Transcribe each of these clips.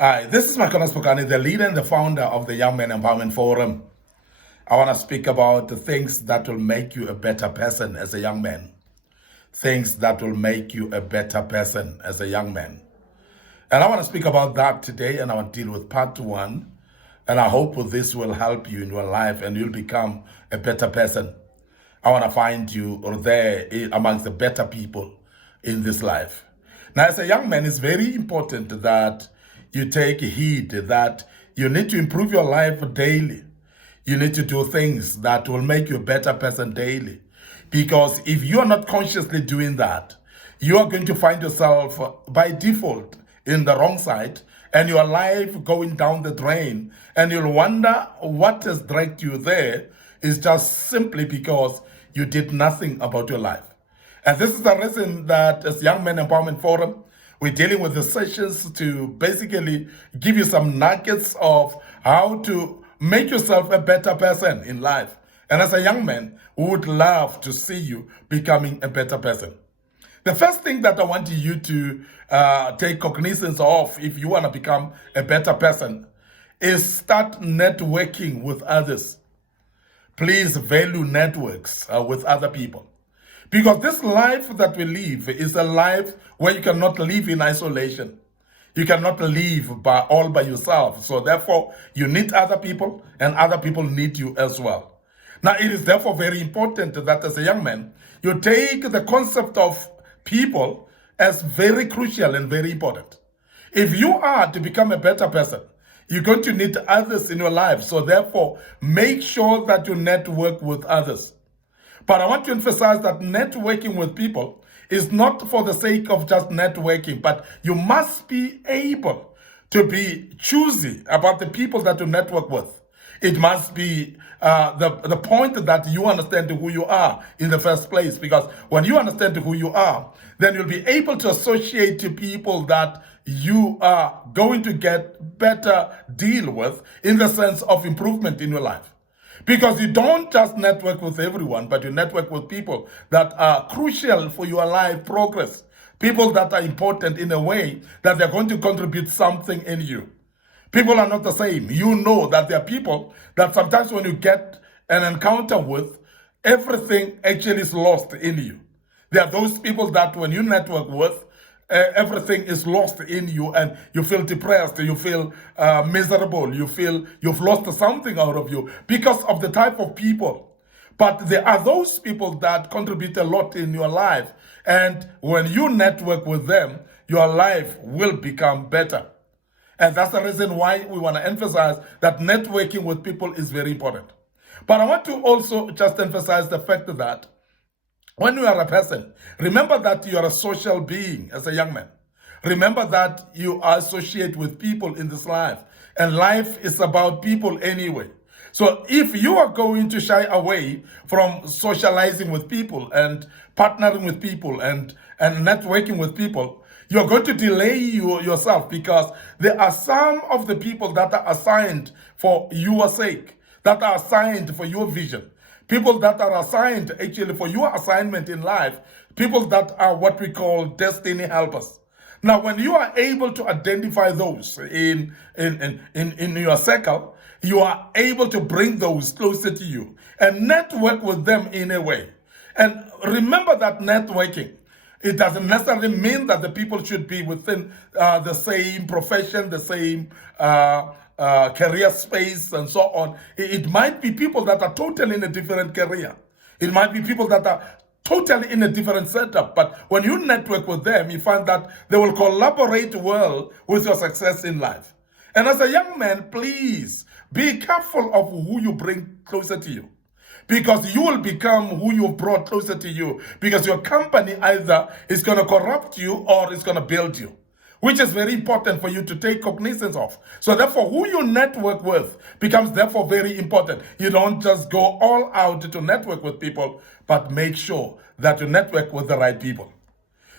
Hi, this is Makonas Pokani, the leader and the founder of the Young Men Empowerment Forum. I want to speak about the things that will make you a better person as a young man. Things that will make you a better person as a young man. And I want to speak about that today, and I want to deal with part one. And I hope this will help you in your life and you'll become a better person. I want to find you there amongst the better people in this life. Now, as a young man, it's very important that you take heed that you need to improve your life daily. You need to do things that will make you a better person daily. Because if you are not consciously doing that, you are going to find yourself by default in the wrong side and your life going down the drain. And you'll wonder what has dragged you there is just simply because you did nothing about your life. And this is the reason that as Young Men Empowerment Forum, we're dealing with the sessions to basically give you some nuggets of how to make yourself a better person in life. And as a young man, we would love to see you becoming a better person. The first thing that I want you to take cognizance of if you want to become a better person is start networking with others. Please value networks with other people. Because this life that we live is a life where you cannot live in isolation. You cannot live all by yourself. So therefore, you need other people and other people need you as well. Now, it is therefore very important that as a young man, you take the concept of people as very crucial and very important. If you are to become a better person, you're going to need others in your life. So therefore, make sure that you network with others. But I want to emphasize that networking with people is not for the sake of just networking, but you must be able to be choosy about the people that you network with. It must be the point that you understand who you are in the first place, because when you understand who you are, then you'll be able to associate to people that you are going to get better deal with in the sense of improvement in your life. Because you don't just network with everyone, but you network with people that are crucial for your life progress. People that are important in a way that they're going to contribute something in you. People are not the same. You know that there are people that sometimes when you get an encounter with, everything actually is lost in you. There are those people that when you network with, everything is lost in you and you feel depressed, you feel miserable, you feel you've lost something out of you because of the type of people. But there are those people that contribute a lot in your life, and when you network with them, your life will become better. And that's the reason why we want to emphasize that networking with people is very important. But I want to also just emphasize the fact that when you are a person, remember that you are a social being as a young man. Remember that you associate with people in this life. And life is about people anyway. So if you are going to shy away from socializing with people and partnering with people and networking with people, you're going to delay yourself, because there are some of the people that are assigned for your sake, that are assigned for your vision. People that are assigned actually for your assignment in life, people that are what we call destiny helpers. Now, when you are able to identify those in your circle, you are able to bring those closer to you and network with them in a way. And remember that networking, it doesn't necessarily mean that the people should be within the same profession, the same career space and so on. It might be people that are totally in a different career. It might be people that are totally in a different setup. But when you network with them, you find that they will collaborate well with your success in life. And as a young man, please be careful of who you bring closer to you. Because you will become who you've brought closer to you. Because your company either is going to corrupt you or it's going to build you, which is very important for you to take cognizance of. So therefore, who you network with becomes therefore very important. You don't just go all out to network with people, but make sure that you network with the right people.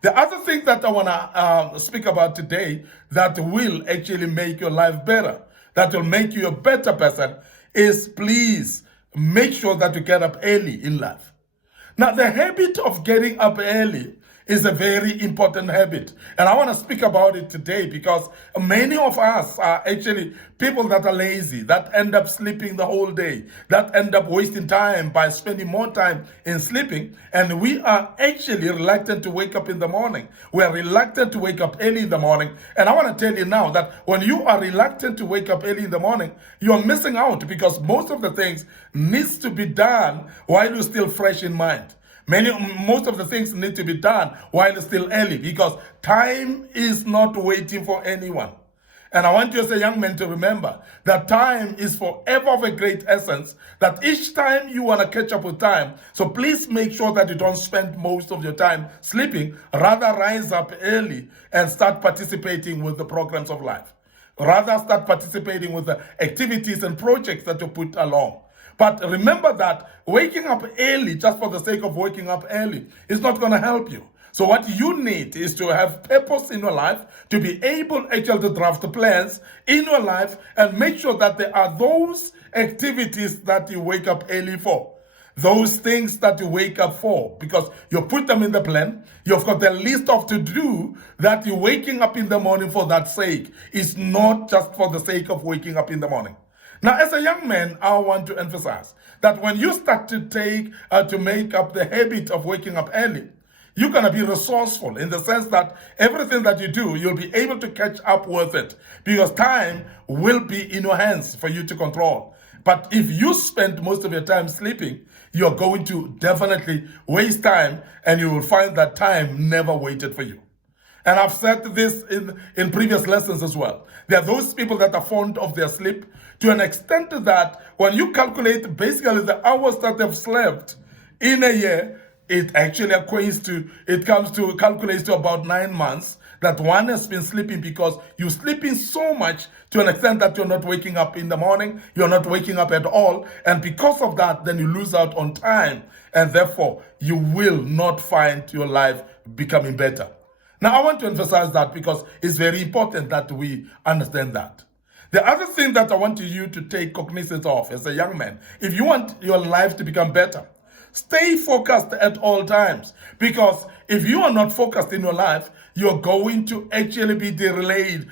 The other thing that I want to speak about today that will actually make your life better, that will make you a better person, is please make sure that you get up early in life. Now, the habit of getting up early is a very important habit. And I want to speak about it today because many of us are actually people that are lazy, that end up sleeping the whole day, that end up wasting time by spending more time in sleeping. And we are actually reluctant to wake up in the morning. We are reluctant to wake up early in the morning. And I want to tell you now that when you are reluctant to wake up early in the morning, you're missing out because most of the things needs to be done while you're still fresh in mind. Most of the things need to be done while it's still early because time is not waiting for anyone. And I want you as a young man to remember that time is forever of a great essence, that each time you want to catch up with time, so please make sure that you don't spend most of your time sleeping, rather rise up early and start participating with the programs of life. Rather start participating with the activities and projects that you put along. But remember that waking up early just for the sake of waking up early is not going to help you. So what you need is to have purpose in your life, to be able actually to draft the plans in your life and make sure that there are those activities that you wake up early for. Those things that you wake up for, because you put them in the plan, you've got a list of to do that you're waking up in the morning for that sake. It's not just for the sake of waking up in the morning. Now, as a young man, I want to emphasize that when you start to make up the habit of waking up early, you're going to be resourceful in the sense that everything that you do, you'll be able to catch up with it because time will be in your hands for you to control. But if you spend most of your time sleeping, you're going to definitely waste time and you will find that time never waited for you. And I've said this in previous lessons as well. There are those people that are fond of their sleep to an extent that when you calculate basically the hours that they've slept in a year, it actually calculates to about 9 months that one has been sleeping because you're sleeping so much to an extent that you're not waking up in the morning, you're not waking up at all. And because of that, then you lose out on time. And therefore, you will not find your life becoming better. Now, I want to emphasize that because it's very important that we understand that. The other thing that I want you to take cognizance of as a young man, if you want your life to become better, stay focused at all times. Because if you are not focused in your life, you're going to actually be derailed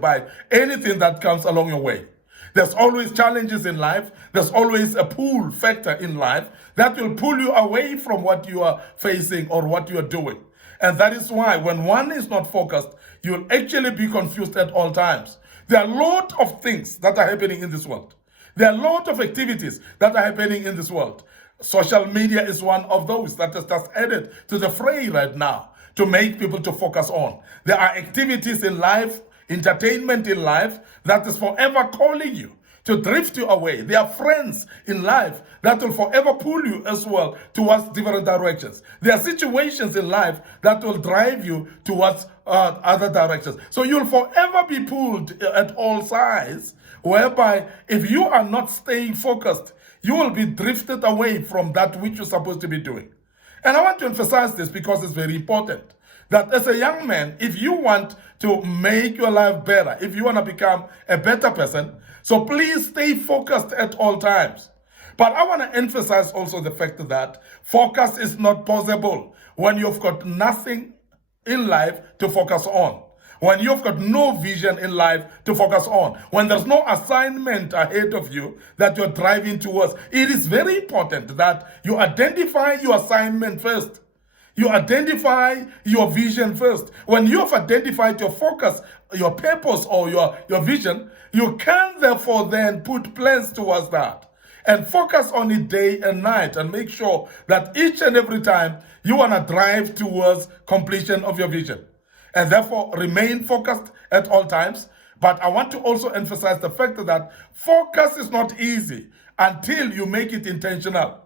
by anything that comes along your way. There's always challenges in life. There's always a pull factor in life that will pull you away from what you are facing or what you are doing. And that is why when one is not focused, you'll actually be confused at all times. There are a lot of things that are happening in this world. There are a lot of activities that are happening in this world. Social media is one of those that is just added to the fray right now to make people to focus on. There are activities in life, entertainment in life that is forever calling you to drift you away. There are friends in life that will forever pull you as well towards different directions. There are situations in life that will drive you towards other directions. So you'll forever be pulled at all sides, whereby if you are not staying focused, you will be drifted away from that which you're supposed to be doing. And I want to emphasize this because it's very important that as a young man, if you want to make your life better, if you want to become a better person, so please stay focused at all times. But I want to emphasize also the fact that focus is not possible when you've got nothing in life to focus on. When you've got no vision in life to focus on, when there's no assignment ahead of you that you're driving towards, it is very important that you identify your assignment first. You identify your vision first. When you have identified your focus, your purpose, or your vision, you can therefore then put plans towards that and focus on it day and night and make sure that each and every time you want to drive towards completion of your vision. And therefore remain focused at all times. But I want to also emphasize the fact that focus is not easy until you make it intentional,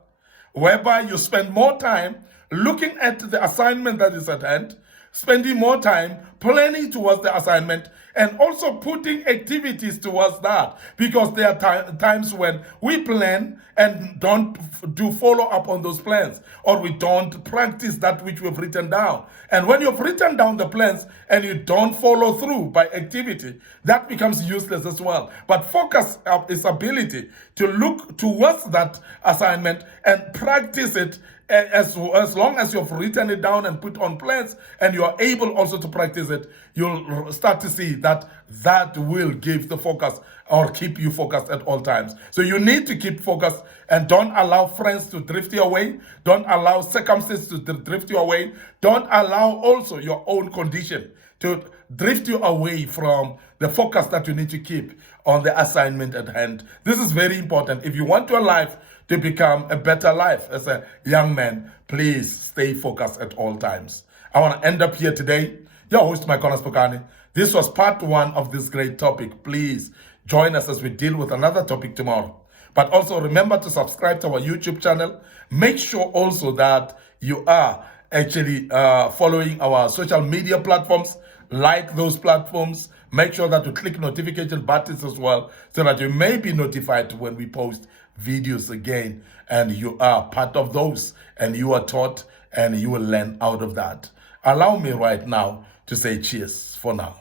whereby you spend more time looking at the assignment that is at hand, spending more time planning towards the assignment, and also putting activities towards that, because there are times when we plan and don't do follow up on those plans, or we don't practice that which we've written down. And when you've written down the plans and you don't follow through by activity, that becomes useless as well. But focus is ability to look towards that assignment and practice it. As long as you've written it down and put on plans, and you are able also to practice it, you'll start to see that that will give the focus or keep you focused at all times. So you need to keep focused, and don't allow friends to drift you away. Don't allow circumstances to drift you away. Don't allow also your own condition to drift you away from the focus that you need to keep on the assignment at hand. This is very important. If you want your life to become a better life as a young man, please stay focused at all times. I want to end up here today. Your host, Mike Spokane. This was part 1 of this great topic. Please join us as we deal with another topic tomorrow. But also remember to subscribe to our YouTube channel. Make sure also that you are actually following our social media platforms. Like those platforms. Make sure that you click notification buttons as well, so that you may be notified when we post videos again, and you are part of those, and you are taught, and you will learn out of that. Allow me right now to say cheers for now.